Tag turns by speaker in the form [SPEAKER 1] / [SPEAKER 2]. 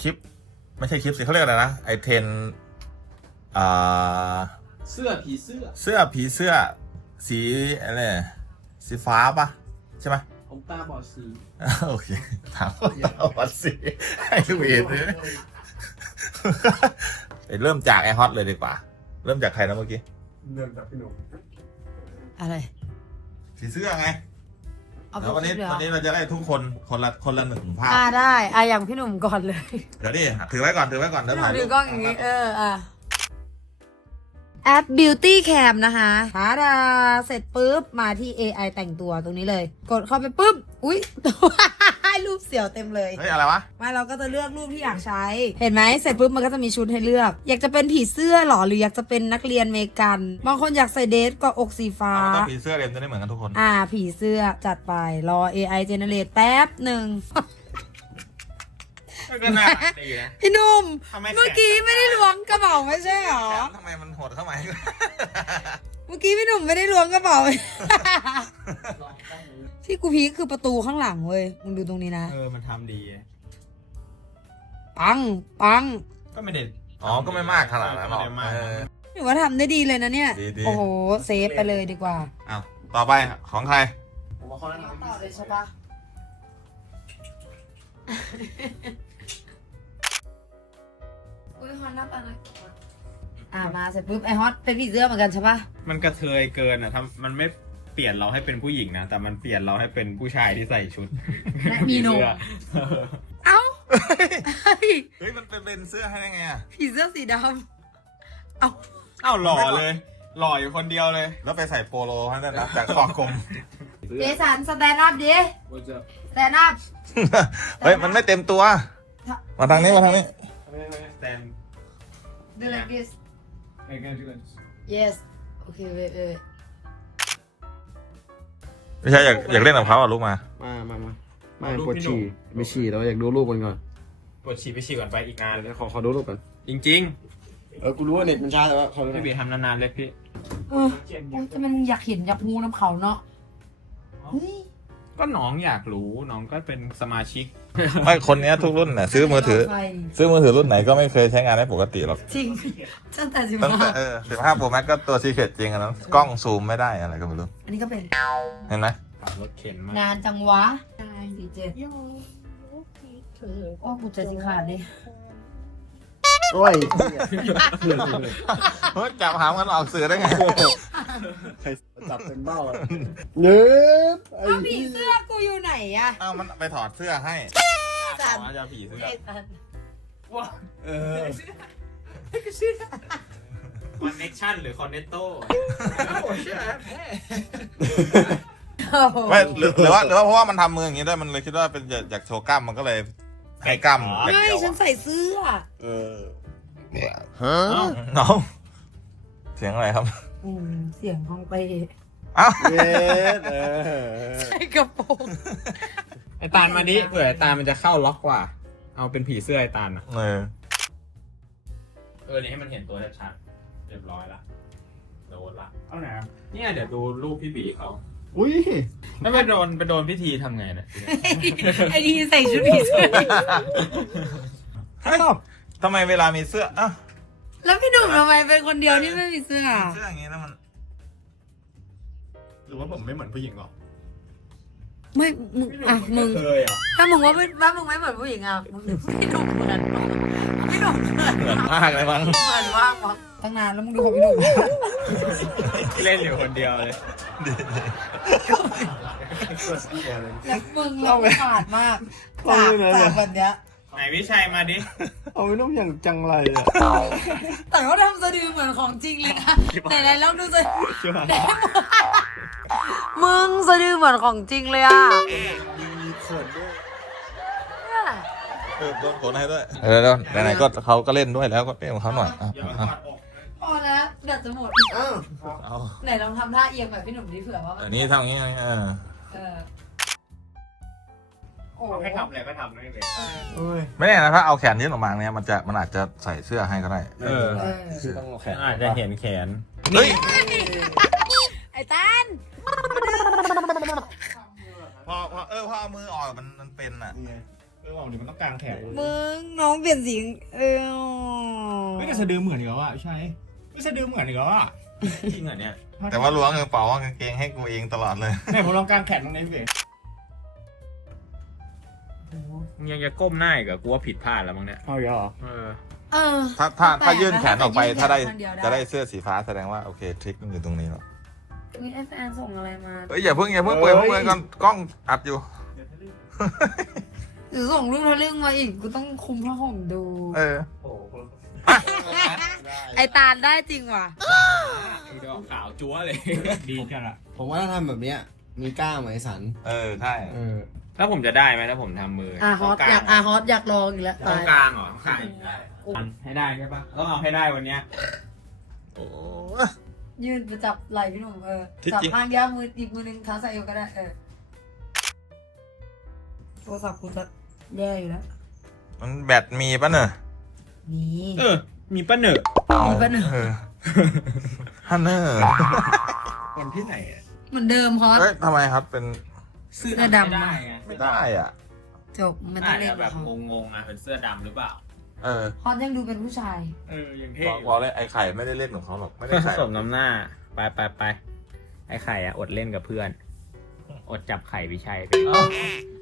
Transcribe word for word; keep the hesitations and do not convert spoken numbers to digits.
[SPEAKER 1] คลิปไม่ใช่คลิปสิเขาเรียกอะไรนะไอเทนอ่า
[SPEAKER 2] เสื้อผีเสื้อ
[SPEAKER 1] เสื้อผีเสื้อสีอะไรสีฟ้าปะใช่ไหม
[SPEAKER 2] ผมตาบอดสี
[SPEAKER 1] โอเคถามว่าตาบอดสีให้ลูกเอ็นเลยเริ่มจากไอฮอตเลยดีกว่าเริ่มจากใครนะเมื่อกี้
[SPEAKER 2] เริ่มจากพี่หนุ่ม
[SPEAKER 3] อะไร
[SPEAKER 1] สีเสื้อไง
[SPEAKER 3] เอาไป
[SPEAKER 1] แล้ววันนี้
[SPEAKER 3] คลิปเดียว
[SPEAKER 1] วันนี้เราจะได้ทุกคนคนละคนละหนึ่งภาพ
[SPEAKER 3] อ่าได้อ่ะอย่างพี่หนุ่มก่อนเลย
[SPEAKER 1] เดี๋ยวดิถือไว้ก่อนถือไว้ก่อนเดี๋ยว
[SPEAKER 3] พี่ห
[SPEAKER 1] ถ่า
[SPEAKER 3] นุ่
[SPEAKER 1] ย
[SPEAKER 3] มถือกล้องอย่างนี้เอออ่ะแอป Beauty Cam นะคะหาดาเสร็จปุ๊บมาที่ เอ ไอ แต่งตัวตรงนี้เลย กดเข้าไปปุ๊บอุ๊ย รูปเสี่ยวเต็มเลย
[SPEAKER 1] เฮ้ยอะไรวะ
[SPEAKER 3] มาเราก็จะเลือกรูปที่อยากใช้ เห็นไหมเสร็จปุ๊บมันก็จะมีชุดให้เลือก อยากจะเป็นผีเสื้อหรอหรืออยากจะเป็นนักเรียนเมกัน บางคนอยากใส่เดรสก็อกสีฟ้า
[SPEAKER 1] เอาต้องผีเสื้อเรียนจะได้เหมือนกันทุกคน
[SPEAKER 3] อ่าผีเสื้อจัดไปรอ เอ ไอ generate แป๊บหนึ่ง
[SPEAKER 1] ก็น่าดีนะ
[SPEAKER 3] พี่หนุ่ม
[SPEAKER 1] ทำไม
[SPEAKER 3] เมื่อกี้ไม่ได้ล้วงกระเป๋าไม่ใช่หรอ
[SPEAKER 1] ทำไมมันโหดเข้ามา
[SPEAKER 3] เมื่อกี้พี่หนุ่มไม่ได้ล้วงกระเป๋า ที่กูพีคคือประตูข้างหลังเว้ยมึงดูตรงนี้นะ
[SPEAKER 2] เออมันทำดี
[SPEAKER 3] ปังปัง
[SPEAKER 2] ก็ไม่เด็ด
[SPEAKER 1] อ๋อก็ไม่มากขนาดนั้นหรอกเออ
[SPEAKER 3] หรือว่าทำได้ดีเลยนะเนี่ย
[SPEAKER 1] ดีๆ
[SPEAKER 3] โอ้โหเซฟไปเลยดีกว่า
[SPEAKER 1] อ้าวต่อไปของใคร
[SPEAKER 2] ผมว่าเขาแนะนำ
[SPEAKER 3] ต่อเลยใช่ปะอุ้ยฮอนนับอะไรอ่ามาเสร็จปุ๊บไอฮอตเป็นผีเสื้อเหมือนกันใช่ปะ
[SPEAKER 2] มันกระเทยเกินอ่ะทำมันไม่เปลี่ยนเราให้เป็นผู้หญิงนะแต่มันเปลี่ยนเราให้เป็นผู้ชายที่ใส่ชุด
[SPEAKER 3] และมีนม
[SPEAKER 2] เสื้อ
[SPEAKER 3] เอ้า
[SPEAKER 1] เฮ้ยมันเป็นเป็นเสื้อให้ได้ไงอ่ะ
[SPEAKER 3] ผีเสื้อสีดำเอ้า
[SPEAKER 2] เอ้าหล่อเลย หล่ออยู่คนเดียวเลย
[SPEAKER 1] แล้วไปใส่โปโลให้ได้นะจากคอกลม
[SPEAKER 3] เจสันสแตนด์อัพดิสแตนด์อัพ
[SPEAKER 1] เฮ้ยมันไม่เต็มตัว มาทางนี้มาทางนี้
[SPEAKER 2] แต่
[SPEAKER 3] do like this yes โอเคเว้ยเว้ย
[SPEAKER 1] ไม่ใช่อยากอยากเล่นกับเขาอ่ะลูกมา
[SPEAKER 4] มามามาไม่ปวดฉี่ไม่ฉี่แล้วอยากดูรูปมันก่อน
[SPEAKER 2] ปวดฉี่ไปฉี่ก่อนไปอีกงาน
[SPEAKER 4] เดี๋ยวขอขอดูรูปก่อน
[SPEAKER 2] จริง
[SPEAKER 4] เออกูรู้ว่าเน็ตมันช้าแต่ว่าขอดู
[SPEAKER 2] ๆ
[SPEAKER 4] หน่
[SPEAKER 2] พี่
[SPEAKER 4] อย
[SPEAKER 2] บีทำนานๆเลยพี่
[SPEAKER 3] เออโอ้ยแต่มันอยากเห็นอยากงูน้ำเขาเนาะเฮ้ย
[SPEAKER 2] ก็น้องอยากรู้น้องก็เป็นสมาชิก
[SPEAKER 1] ไม่คนเนี้ยทุกรุ่นน่ะซื้อมือถือ
[SPEAKER 3] ไฟ
[SPEAKER 1] ซื้อมือถือรุ่นไหนก็ไม่เคยใช้งานได้ปกติหรอก
[SPEAKER 3] จริงตั้งแต่สิบ
[SPEAKER 1] ตั้งแต่
[SPEAKER 3] ห้า
[SPEAKER 1] เออสิบห้าโปรแม็กก็ตัวซีเคร็ตจริงอะนะกล้องซูมไม่ได้อะไรก็ไม่รู้
[SPEAKER 3] อันนี้ก็เป็น
[SPEAKER 1] เห็นไหม
[SPEAKER 2] ขับรถเข็นมา
[SPEAKER 3] นานจังวะสี่เจ็ดโอ้กูใจสิขาดดิ
[SPEAKER 4] โอ้ย
[SPEAKER 1] เฮ้ยจับหามกันออกสื่อได้ไง
[SPEAKER 4] ใครจับเป็นเบ้าอะเนื้อไอ้
[SPEAKER 3] เอาผีเสื้อกูอยู่ไหนอะ
[SPEAKER 1] อ้าวมันไปถอดเสื้อให้
[SPEAKER 3] สัน
[SPEAKER 2] อ๋อจะผีเสื้อ
[SPEAKER 3] ไอ้สัน
[SPEAKER 2] เออคอนเน็กชั่นหรือคอนเนตโต้
[SPEAKER 1] ไม่หรือหรือว่าหรือว่าเพราะว่ามันทำมืออย่างนี้ด้วยมันเลยคิดว่าเป็นอยากโชว์กล้ามมันก็เลยให้กล้ามอย่าง
[SPEAKER 3] ไม่
[SPEAKER 1] เดียว
[SPEAKER 3] ฉัน
[SPEAKER 1] อะ
[SPEAKER 3] ใส่เสื้อ
[SPEAKER 4] เออ
[SPEAKER 1] ฮะน้องเสียงอะไรครับ
[SPEAKER 3] อืมเสียงห้องไป
[SPEAKER 1] อ้าว
[SPEAKER 4] เย็ดเออ
[SPEAKER 3] ใส่กระโปรง
[SPEAKER 2] ไอตาลมาดิเผื่อไอตาลมันจะเข้าล็อกกว่า เอาเป็นผีเสื้อไอตาลนะ
[SPEAKER 1] เออ
[SPEAKER 2] เออนี่ให้มันเห็นตัวชัดๆเรียบร้อยละโดนละเอาไหนเนี่ยเดี๋ยวดูรูปพี่บีเขา
[SPEAKER 4] อุ้ย
[SPEAKER 2] แล้วไปโดนไปโดนพิธีทำไงเนี่ย
[SPEAKER 3] ไอ้ดีใส่ชุดผีเสื้อ
[SPEAKER 1] เฮ้ยทำไมเวลามีเสื้ออ่ะ
[SPEAKER 3] แล้วพี่หนุ่มทำไมเป็นคนเดียวที่ไม่มีเสื้อ
[SPEAKER 1] เสื้ออย่างนี้แล้วมัน
[SPEAKER 4] หรือว่าผมไม่เหมือนผู้หญิงหรอ
[SPEAKER 3] ไม่มึงอ่ะมึง
[SPEAKER 2] เคยอ่ะ
[SPEAKER 3] ถ้ามึงว่าไม่ว่ามึงไม่เหมือนผู้หญิงอ่ะมึงพี่หนุ่มเหมือนพี่หนุ่มเหมือน
[SPEAKER 1] เหมือนมากเลยมั้ง
[SPEAKER 3] เหมือนมากมั้งตั้งนานแล้วมึงดูของพี่หนุ่ม
[SPEAKER 2] เล่นอยู่คนเดียวเลย
[SPEAKER 3] แล้วมึงเราขาดมากจากจากแบบเนี้ย
[SPEAKER 2] ไหนวิชัยมาดิ
[SPEAKER 4] เอาไม่ต้องอย่างจังไรอ่ะ
[SPEAKER 3] แต่เขาทำสะดือเหมือนของจริงเลยนะไหนๆลองดูสะดือมึงสะดือเหมือนของจริงเลยอ่ะ
[SPEAKER 4] มีขนด้วย
[SPEAKER 1] เออโดนขนให้ด้วยเออแล้วไหนๆก็เขาก็เล่นด้วยแล้วก็เล่นของเขาหน่อยอ่ะอ่ะ
[SPEAKER 3] พอแล้วเดี๋ยวจะหมด
[SPEAKER 4] อ้าว
[SPEAKER 1] เอา
[SPEAKER 3] ไหนลองทำท่าเอียงแบบพี่หนุ่มดิเผื่อว่า
[SPEAKER 1] อันนี้ทำอย่างนี้ไงเออ
[SPEAKER 3] เออโอ้
[SPEAKER 2] ให้ทำอะไรก็ทำได้เลย
[SPEAKER 4] โอ้ย
[SPEAKER 1] ไม่แน่นะถ้าเอาแขนยื่นออกมาเนี่ยมันจะมันอาจจะใส่เสื้อให้ก็ได้
[SPEAKER 2] เออ
[SPEAKER 3] เออ
[SPEAKER 4] คือต้องเอาแขน
[SPEAKER 2] อาจจะเห็นแขน
[SPEAKER 1] เฮ้ย
[SPEAKER 3] ไอ้ตัน
[SPEAKER 1] พอพอเออพอเอามือออกมันมันเป็นอ่ะ
[SPEAKER 4] นี่ไง
[SPEAKER 2] เออบอกดิมันต้องกลางแขน
[SPEAKER 3] มึงน้องเปลี่ยนสีเออ
[SPEAKER 2] ไม่แต่สะดือเหมือนอีกแล้วอ่ะใช่ไม่สะดือเหมือนอีกแล้วอ่ะจริงเหรอเนี่ย
[SPEAKER 1] แต่ว่าล้วงกระเป๋ากางเกงให้กูเองตลอดเลย
[SPEAKER 2] ไหนผมลองกลางแขนตรงนี้สิมึงยังจะก้มหน้าอีกเหรอกูว่าผิดพลาดแล้วมั้งเนี่ย
[SPEAKER 4] เอาอีกแล้วเหรอ
[SPEAKER 2] เออ
[SPEAKER 3] เออ
[SPEAKER 1] ถ้าถ้า
[SPEAKER 3] แปลก
[SPEAKER 1] ถ้ายื่นแขนออกไป
[SPEAKER 3] นะ
[SPEAKER 1] ถ้าได้
[SPEAKER 3] ข้างเดียว
[SPEAKER 1] จะได้เสื้อสีฟ้าแสดงว่าโอเคทริคมันอยู่ตรงนี้แล้ว
[SPEAKER 3] มีไอแฟนส่งอะไรมา
[SPEAKER 1] เอ้ยอย่าเพิ่งอย่าเพิ่งเปิดเพิ่งเปิดก่อนกล้องอัดอยู่
[SPEAKER 3] หรือส่งเรื่องทะลึ่งมาอีกกูต้องคุมผ้าห่มดู
[SPEAKER 1] เออ
[SPEAKER 2] โอ้โห
[SPEAKER 3] ไอตาลได้จริงว่ะ
[SPEAKER 2] เดี๋ยวขาวจั๊วเลย ดีจังอะ
[SPEAKER 4] ผมว่าถ้าทำแบบเนี้ยมีกล้ามไหมสัน
[SPEAKER 1] เออใช่
[SPEAKER 4] เออ
[SPEAKER 2] ถ้าผมจะได้ไหมถ้าผมทำมือ
[SPEAKER 3] อ่ะฮอตอยากอ่ะฮอตอยากลองอีกแล้ว
[SPEAKER 2] ตรง
[SPEAKER 3] ตาย
[SPEAKER 2] กลางเหรอใช่ให้ได้ใช่ปะต้องเอาให้ได้วันเนี้ย
[SPEAKER 1] โอ้
[SPEAKER 3] ยืนไปจับไหล่พี่หนุ่มเออ
[SPEAKER 1] ที่
[SPEAKER 3] จับ
[SPEAKER 1] จริง
[SPEAKER 3] ข้างเดียวมืออีกมือหนึงเท้าใส่เอวก็ได้เออโทรศัพท์กูจะแย่อยู่แล้ว
[SPEAKER 1] มันแบตมีปะเนอะ
[SPEAKER 3] มี
[SPEAKER 2] เออ มีป้าเหนอะ
[SPEAKER 3] มีปะเนอะ
[SPEAKER 1] ออฮันเนอร์
[SPEAKER 2] คนที่ไหนอะ
[SPEAKER 3] เหมือนเดิมฮอต
[SPEAKER 1] เฮ้ยทำไมครับเป็น
[SPEAKER 3] เสื้อดำ
[SPEAKER 2] ไม่ได้ไง
[SPEAKER 1] ไม่ได้อ่ะ
[SPEAKER 3] จบมันต้อ
[SPEAKER 2] อาง จ
[SPEAKER 3] เล่น
[SPEAKER 2] จะ
[SPEAKER 3] กั
[SPEAKER 2] แบบ บ
[SPEAKER 3] เขา
[SPEAKER 2] งงๆอะเป็นเสื้อดำหรือเปล่า
[SPEAKER 1] เออ
[SPEAKER 3] ฮอตยังดูเป็นผู้ชาย
[SPEAKER 2] เออยังเท่
[SPEAKER 1] บอกบอกเลยไอ้ไข่ไม่ได้เล่นของเขาหรอกไม่ได้ใส่
[SPEAKER 2] สมน้ำหน้า ไปไปไปไอ้ไข่อะอดเล่นกับเพื่อน อดจับไข่วิชัยไป